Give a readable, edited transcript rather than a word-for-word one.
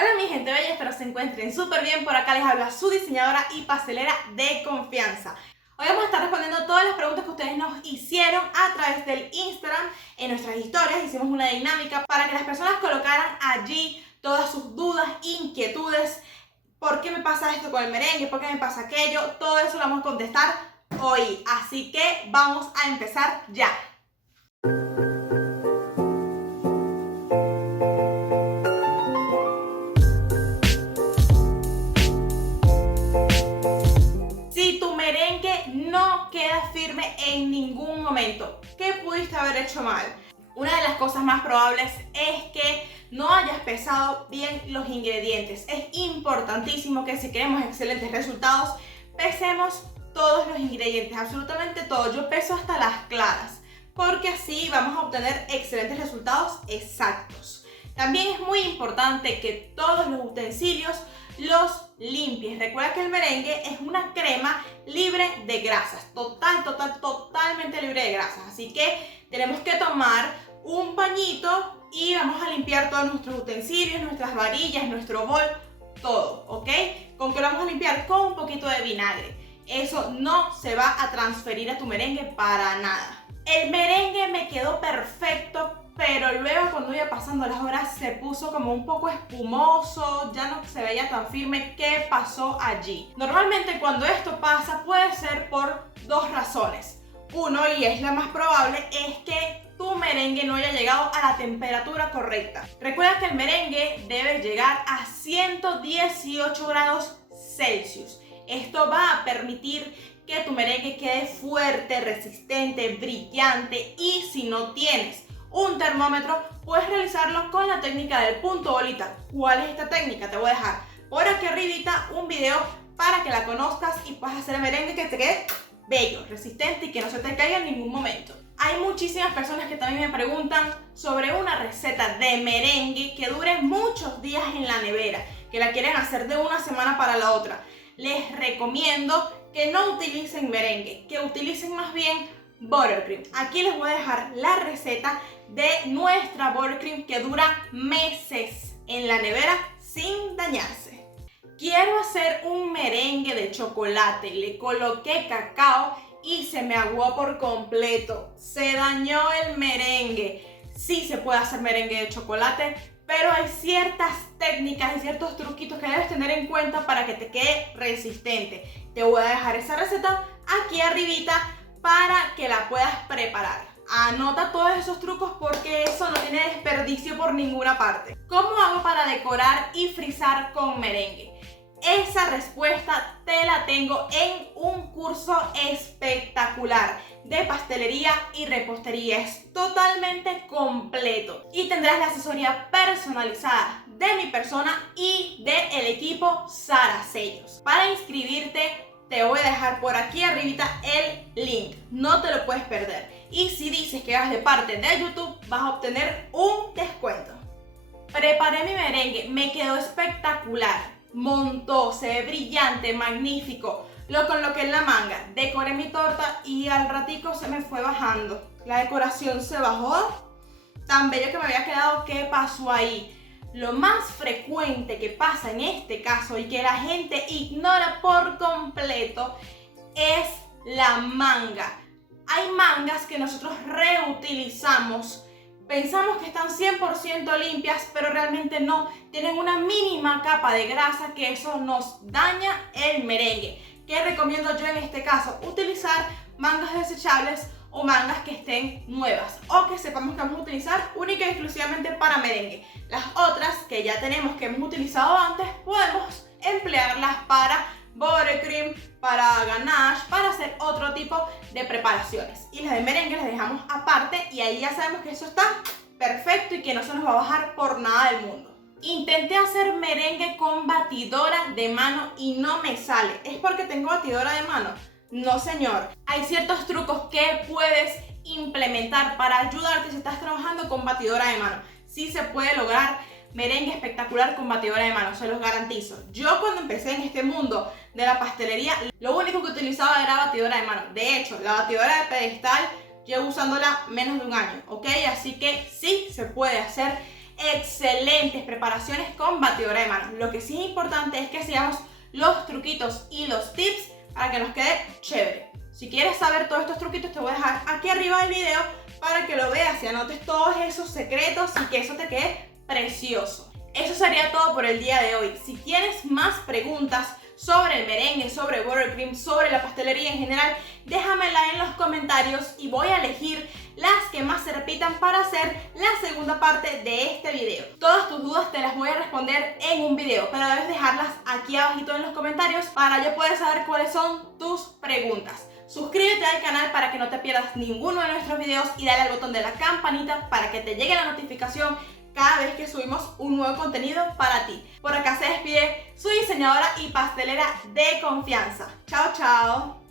Hola mi gente bella, espero se encuentren súper bien. Por acá les habla su diseñadora y pastelera de confianza. Hoy vamos a estar respondiendo todas las preguntas que ustedes nos hicieron a través del Instagram. En nuestras historias hicimos una dinámica para que las personas colocaran allí todas sus dudas, inquietudes. ¿Por qué me pasa esto con el merengue? ¿Por qué me pasa aquello? Todo eso lo vamos a contestar hoy. Así que vamos a empezar ya. Si tu merengue no queda firme en ningún momento, ¿qué pudiste haber hecho mal? Una de las cosas más probables es que no hayas pesado bien los ingredientes. Es importantísimo que si queremos excelentes resultados, pesemos todos los ingredientes, absolutamente todos. Yo peso hasta las claras, porque así vamos a obtener excelentes resultados exactos. También es muy importante que todos los utensilios los limpies. Recuerda que el merengue es una crema libre de grasas, totalmente libre de grasas. Así que tenemos que tomar un pañito y vamos a limpiar todos nuestros utensilios, nuestras varillas, nuestro bol, todo, ¿ok? ¿Con qué lo vamos a limpiar? Con un poquito de vinagre. Eso no se va a transferir a tu merengue para nada. El merengue me quedó perfecto, pero luego cuando iba pasando las horas se puso como un poco espumoso, ya no se veía tan firme. ¿Qué pasó allí? Normalmente cuando esto pasa puede ser por dos razones. Uno, y es la más probable, es que tu merengue no haya llegado a la temperatura correcta. Recuerda que el merengue debe llegar a 118 grados Celsius. Esto va a permitir que tu merengue quede fuerte, resistente, brillante, y si no tienes un termómetro, puedes realizarlo con la técnica del punto bolita. ¿Cuál es esta técnica? Te voy a dejar por aquí arribita un video para que la conozcas y puedas hacer el merengue que te quede bello, resistente y que no se te caiga en ningún momento. Hay muchísimas personas que también me preguntan sobre una receta de merengue que dure muchos días en la nevera, que la quieren hacer de una semana para la otra. Les recomiendo que no utilicen merengue, que utilicen más bien buttercream. Aquí les voy a dejar la receta de nuestra buttercream que dura meses en la nevera sin dañarse. Quiero hacer un merengue de chocolate, le coloqué cacao y se me aguó por completo, se dañó el merengue. Sí se puede hacer merengue de chocolate, pero hay ciertas técnicas y ciertos truquitos que debes tener en cuenta para que te quede resistente. Te voy a dejar esa receta aquí arribita para que la puedas preparar. Anota todos esos trucos porque eso no tiene desperdicio por ninguna parte. ¿Cómo hago para decorar y frizar con merengue? Esa respuesta te la tengo en un curso espectacular de pastelería y repostería. Es totalmente completo y tendrás la asesoría personalizada de mi persona y del equipo Sara Sellos. Para inscribirte te voy a dejar por aquí arribita el link, no te lo puedes perder. Y si dices que vas de parte de YouTube, vas a obtener un descuento. Preparé mi merengue, me quedó espectacular. Montó, se ve brillante, magnífico. Lo coloqué en la manga, decoré mi torta y al ratico se me fue bajando. La decoración se bajó, tan bello que me había quedado. ¿Qué pasó ahí? Lo más frecuente que pasa en este caso y que la gente ignora por completo es la manga. Hay mangas que nosotros reutilizamos. Pensamos que están 100% limpias, pero realmente no. Tienen una mínima capa de grasa que eso nos daña el merengue. ¿Qué recomiendo yo en este caso? Utilizar mangas desechables o mangas que estén nuevas o que sepamos que vamos a utilizar única y exclusivamente para merengue. Las otras que ya tenemos, que hemos utilizado antes, podemos emplearlas para buttercream, para ganache, para hacer otro tipo de preparaciones. Y las de merengue las dejamos aparte y ahí ya sabemos que eso está perfecto y que no se nos va a bajar por nada del mundo. Intenté hacer merengue con batidora de mano y no me sale. ¿Es porque tengo batidora de mano? No, señor. Hay ciertos trucos que puedes implementar para ayudarte si estás trabajando con batidora de mano. Sí se puede lograr merengue espectacular con batidora de mano, se los garantizo. Yo cuando empecé en este mundo de la pastelería, lo único que utilizaba era batidora de mano. De hecho, la batidora de pedestal llevo usándola menos de un año, ¿ok? Así que sí se puede hacer excelentes preparaciones con batidora de mano. Lo que sí es importante es que sigamos los truquitos y los tips para que nos quede chévere. Si quieres saber todos estos truquitos, te voy a dejar aquí arriba del video para que lo veas y anotes todos esos secretos y que eso te quede precioso. Eso sería todo por el día de hoy. Si tienes más preguntas sobre el merengue, sobre buttercream, sobre la pastelería en general, déjamela en los comentarios y voy a elegir las que más se repitan para hacer la segunda parte de este video. Todas tus dudas te las voy a responder en un video, pero debes dejarlas aquí abajito en los comentarios para yo poder saber cuáles son tus preguntas. Suscríbete al canal para que no te pierdas ninguno de nuestros videos y dale al botón de la campanita para que te llegue la notificación cada vez que subimos un nuevo contenido para ti. Por acá se despide su diseñadora y pastelera de confianza. Chao, chao.